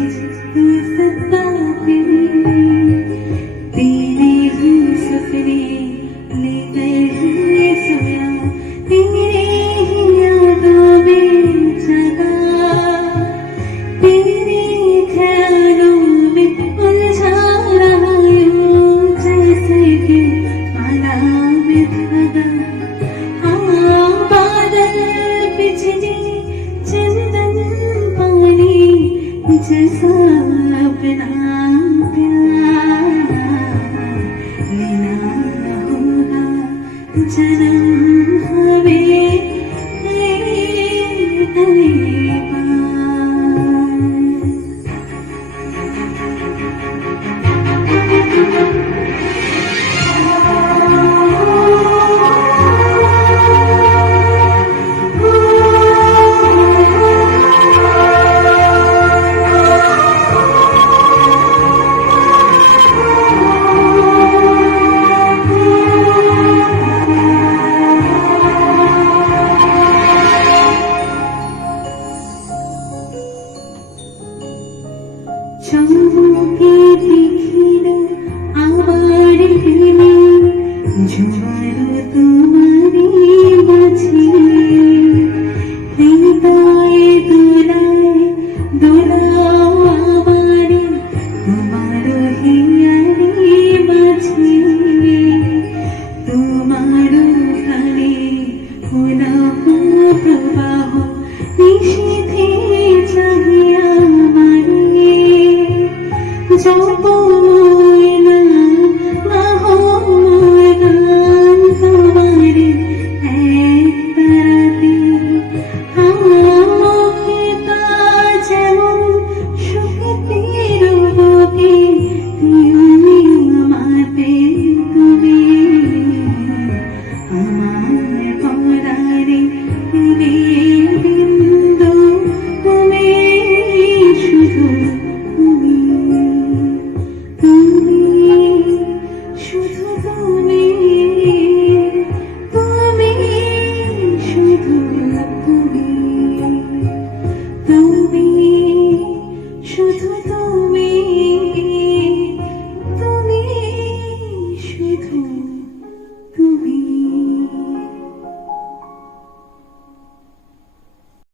मुझे तू सता तेरे ही सपने लेकर ही सोया, तेरे ही यादों में जगा, तेरे ख्यालों में उलझा रहा यूं जैसे कि माला में धागा। हाँ बादल बिजली चंदन पानी जैसा अपना प्यार लेना होगा जन्म हमें नई बार। চৌকে দেখিল আমার প্রেমে জোয়ার তোমারি মাঝে, হৃদয়ে দোলায় দোলাও আমারে তোমার হিয়ারি মাঝে, তোমার গানে পুনঃ প্রবাহ নিষেধে চাহিয়া আমারে।